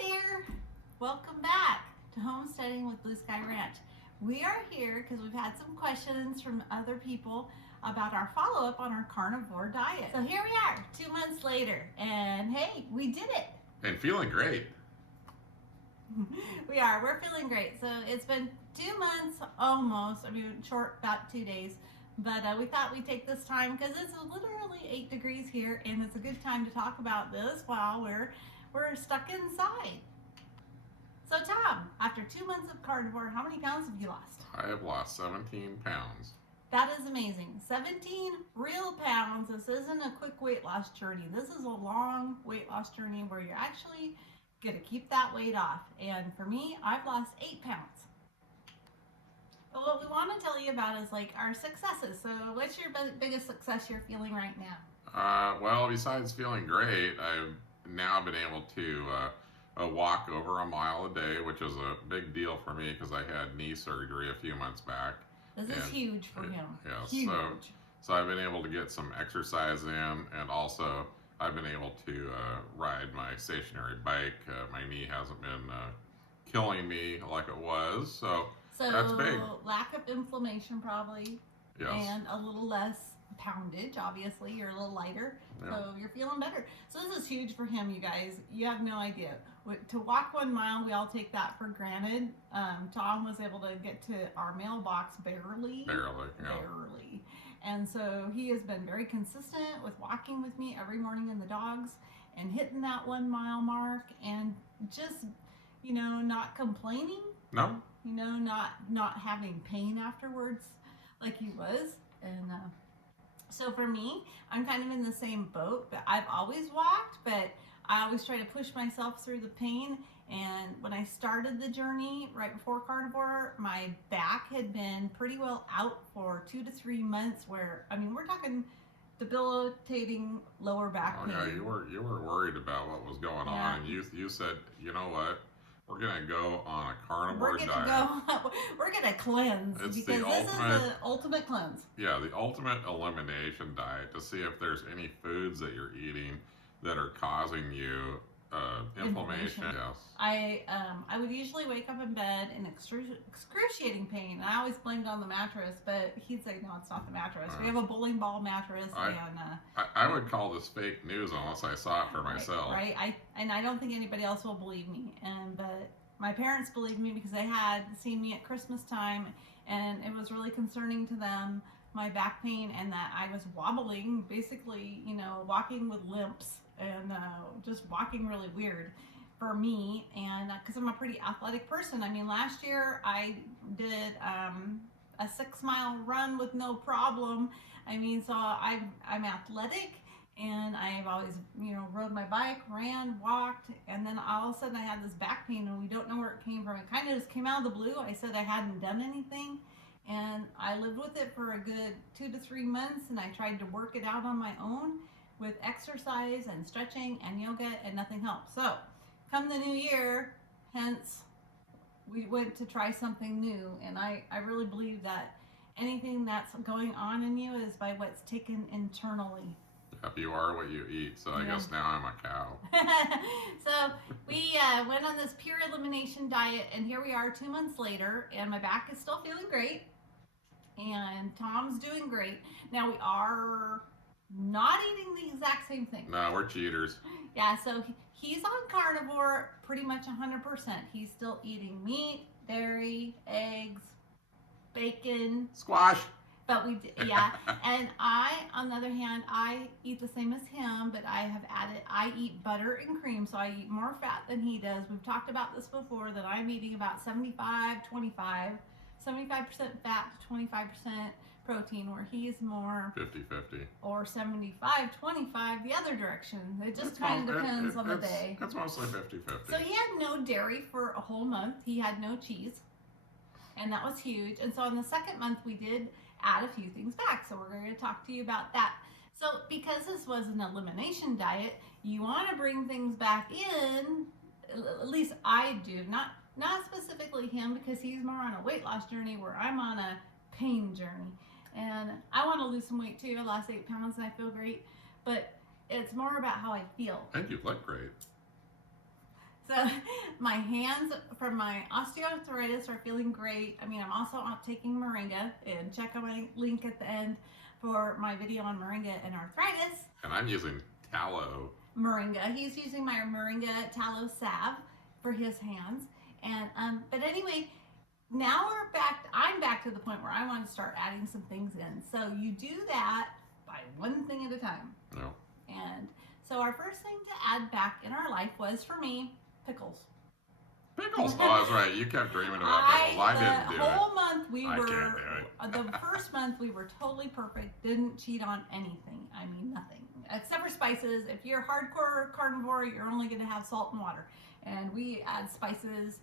there! Welcome back to Homesteading with Blue Sky Ranch. We are here because we've had some questions from other people about our follow-up on our carnivore diet. So here we are, 2 months later, and hey, we did it! And feeling great. We're feeling great. So it's been 2 months almost, short about 2 days. But we thought we'd take this time because it's literally 8 degrees here, and it's a good time to talk about this while we're stuck inside. So Tom, after 2 months of carnivore, how many pounds have you lost? I have lost 17 pounds. That is amazing. 17 real pounds. This isn't a quick weight loss journey. This is a long weight loss journey where you're actually going to keep that weight off. And for me, I've lost 8 pounds. But what we want to tell you about is like our successes. So what's your biggest success you're feeling right now? Well, besides feeling great, I've now been able to walk over a mile a day, which is a big deal for me because I had knee surgery a few months back. This is huge for him. Yeah, huge. So I've been able to get some exercise in, and also I've been able to ride my stationary bike. My knee hasn't been killing me like it was, so that's big. Lack of inflammation probably, yes. And a little less poundage. Obviously, you're a little lighter, yeah. So you're feeling better. So this is huge for him, you guys. You have no idea. To walk 1 mile, we all take that for granted. Tom was able to get to our mailbox barely. And so he has been very consistent with walking with me every morning in the dogs and hitting that 1 mile mark and just, not complaining. No. Not having pain afterwards like he was. And so for me, I'm kind of in the same boat, but I've always walked, but I always try to push myself through the pain. And when I started the journey right before carnivore, my back had been pretty well out for 2 to 3 months where, we're talking debilitating lower back pain. Oh yeah, you were worried about what was going on, and you said, you know what? We're gonna go on a carnivore diet. We're gonna cleanse because this is the ultimate cleanse. Yeah, the ultimate elimination diet to see if there's any foods that you're eating that are causing you inflammation. Yes. I would usually wake up in bed in excruciating pain. I always blamed it on the mattress, but he'd say, no, it's not the mattress. We have a bowling ball mattress. I would call this fake news unless I saw it for myself. Right. I don't think anybody else will believe me. But my parents believed me because they had seen me at Christmas time, and it was really concerning to them, my back pain, and that I was wobbling, basically, walking with limps and just walking really weird for me. And because I'm a pretty athletic person. Last year I did a 6-mile run with no problem. So I'm athletic, and I've always, rode my bike, ran, walked, and then all of a sudden I had this back pain, and we don't know where it came from. It kind of just came out of the blue. I said I hadn't done anything, and I lived with it for a good 2 to 3 months, and I tried to work it out on my own with exercise and stretching and yoga, and nothing helped. So come the new year, hence we went to try something new, and I really believe that anything that's going on in you is by what's taken internally. Yep, you are what you eat, so I guess now I'm a cow. So we went on this pure elimination diet, and here we are 2 months later, and my back is still feeling great, and Tom's doing great. Now we are not eating the exact same thing. No, we're cheaters. Yeah, so he's on carnivore pretty much 100%. He's still eating meat, dairy, eggs, bacon, squash. But and I, on the other hand, I eat the same as him, but I eat butter and cream, so I eat more fat than he does. We've talked about this before, that I'm eating about 75% fat to 25% protein, where he's more 50-50 or 75-25 the other direction. It just kind of depends on the day. It's mostly 50-50. So he had no dairy for a whole month. He had no cheese, and that was huge. And so in the second month we did add a few things back, so we're going to talk to you about that. So because this was an elimination diet, you want to bring things back in, at least I do, not specifically him, because he's more on a weight loss journey where I'm on a pain journey. And I want to lose some weight too. I lost 8 pounds and I feel great, but it's more about how I feel. And you look great. So So my hands from my osteoarthritis are feeling great. I mean, I'm also out taking moringa, and check out my link at the end for my video on moringa and arthritis. And I'm using tallow. Moringa. He's using my moringa tallow salve for his hands. And but anyway, now I'm back to the point where I want to start adding some things in. So you do that by one thing at a time. No. And so our first thing to add back in our life was, for me, pickles. Pickles. Oh, that's right. You kept dreaming about pickles. I didn't do the whole month I can't do it. the first month we were totally perfect. Didn't cheat on anything. I mean, nothing except for spices. If you're hardcore carnivore, you're only going to have salt and water, and we add spices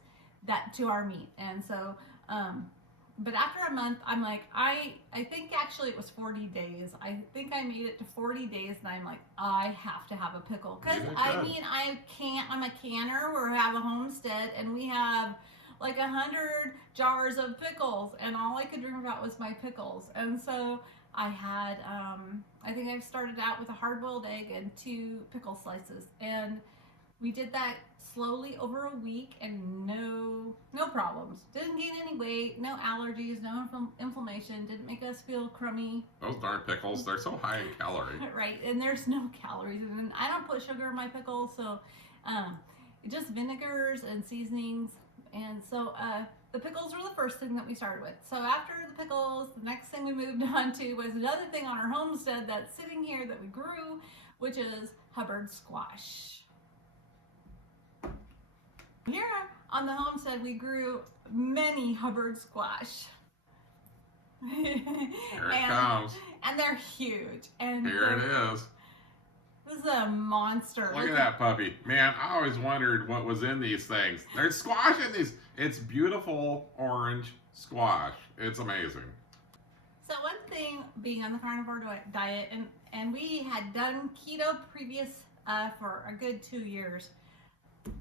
that to our meat. And so, but after a month, I'm like, I think actually it was 40 days. I think I made it to 40 days, and I'm like, I have to have a pickle. Because, I mean, I'm a canner. We have a homestead, and we have like 100 jars of pickles, and all I could dream about was my pickles. And so I had, I think I started out with a hard-boiled egg and 2 pickle slices. And we did that slowly over a week, and no problems. Didn't gain any weight, no allergies, no inflammation, didn't make us feel crummy. Those darn pickles, they're so high in calorie. Right, and there's no calories. And I don't put sugar in my pickles, so just vinegars and seasonings. And so the pickles were the first thing that we started with. So after the pickles, the next thing we moved on to was another thing on our homestead that's sitting here that we grew, which is Hubbard squash. Here on the homestead, we grew many Hubbard squash. Here it comes. And they're huge. And here it is. This is a monster. Look at that puppy. Man, I always wondered what was in these things. There's squash in these. It's beautiful orange squash. It's amazing. So one thing, being on the carnivore diet, and we had done keto previous for a good 2 years.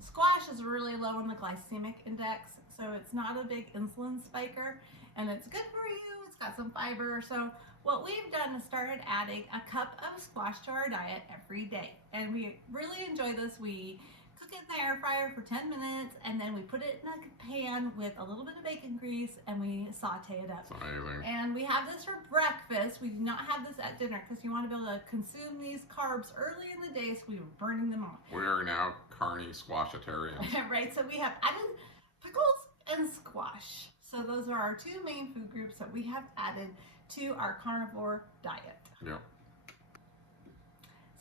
Squash is really low on the glycemic index, so it's not a big insulin spiker, and it's good for you. It's got some fiber. So what we've done is started adding a cup of squash to our diet every day, and we really enjoy this. We cook it in the air fryer for 10 minutes, and then we put it in a pan with a little bit of bacon grease, and we saute it up. It's amazing. And we have this for breakfast. We do not have this at dinner because you want to be able to consume these carbs early in the day, so we were burning them off. We are now carny squashitarians. Right, so we have added pickles and squash. So those are our 2 main food groups that we have added to our carnivore diet. Yep.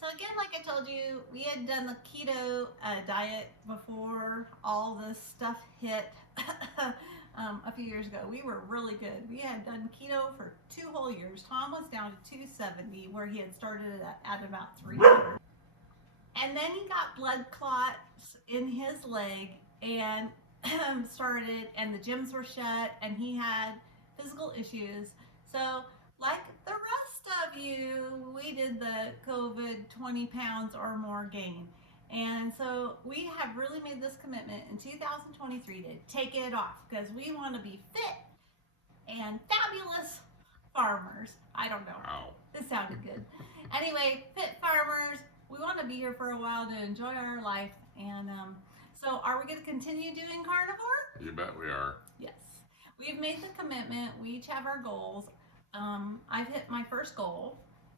So again, like I told you, we had done the keto diet before all this stuff hit a few years ago. We were really good. We had done keto for 2 whole years. Tom was down to 270, where he had started at about 300. And then he got blood clots in his leg and and the gyms were shut, and he had physical issues. So like the rest of you, we did the COVID 20 pounds or more gain. And so we have really made this commitment in 2023 to take it off, because we want to be fit and fabulous farmers. I don't know. Wow. This sounded good. Anyway, fit farmers. We want to be here for a while to enjoy our life. And so are we going to continue doing carnivore? You bet we are. Yes. We've made the commitment. We each have our goals. I've hit my first goal,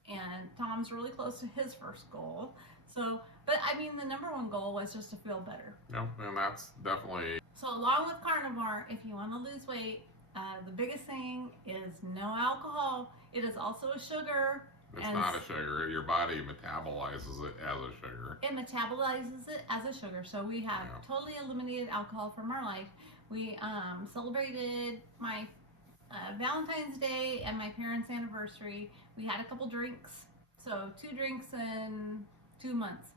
and Tom's really close to his first goal. So, but I mean, the number 1 goal was just to feel better. Yep, and that's definitely. So along with carnivore, if you want to lose weight, the biggest thing is no alcohol. It is also a sugar. It's not a sugar. Your body metabolizes it as a sugar. It metabolizes it as a sugar. So we have totally eliminated alcohol from our life. We celebrated my Valentine's Day and my parents' anniversary. We had a couple drinks. So 2 drinks in 2 months.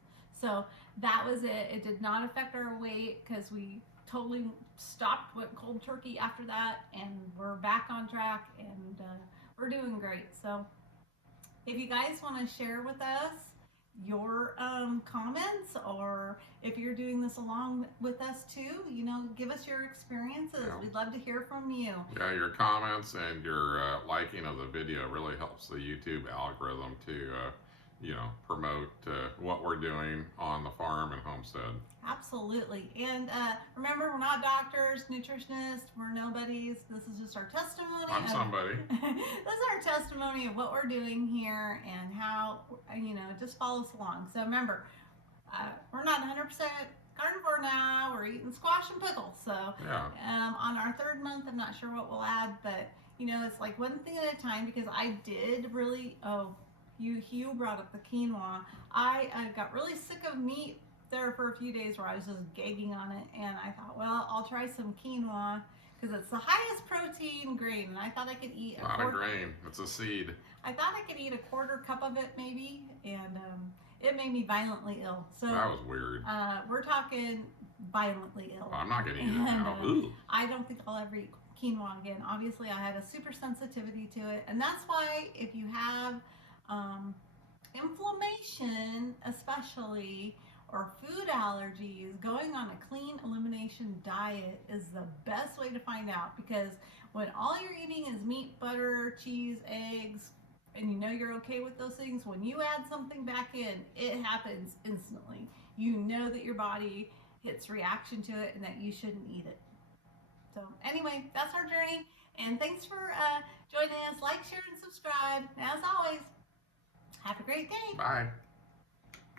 So that was it. It did not affect our weight, because we totally stopped, went cold turkey after that, and we're back on track, and we're doing great. So if you guys want to share with us your comments, or if you're doing this along with us too, give us your experiences. Yeah. We'd love to hear from you. Yeah, your comments and your liking of the video really helps the YouTube algorithm to promote what we're doing on the farm and homestead. Absolutely. And remember, we're not doctors, nutritionists, we're nobodies. This is just our testimony. I'm somebody. This is our testimony of what we're doing here and how, just follow us along. So remember, we're not 100% carnivore now. We're eating squash and pickles. So Yeah. on our third month, I'm not sure what we'll add, but it's like one thing at a time, because I did really, you brought up the quinoa. I got really sick of meat there for a few days where I was just gagging on it, and I thought, well, I'll try some quinoa because it's the highest protein grain, and I thought I could eat Not a grain, it's a seed. I thought I could eat a quarter cup of it maybe, and it made me violently ill. So that was weird. We're talking violently ill. Well, I'm not gonna eat it now. I don't think I'll ever eat quinoa again. Obviously, I had a super sensitivity to it, and that's why if you have inflammation, especially, or food allergies, going on a clean elimination diet is the best way to find out, because when all you're eating is meat, butter, cheese, eggs, and you're okay with those things, when you add something back in, it happens instantly. You know that your body hits reaction to it and that you shouldn't eat it. So anyway, that's our journey, and thanks for joining us. Like, share, and subscribe. And as always, have a great day. Bye.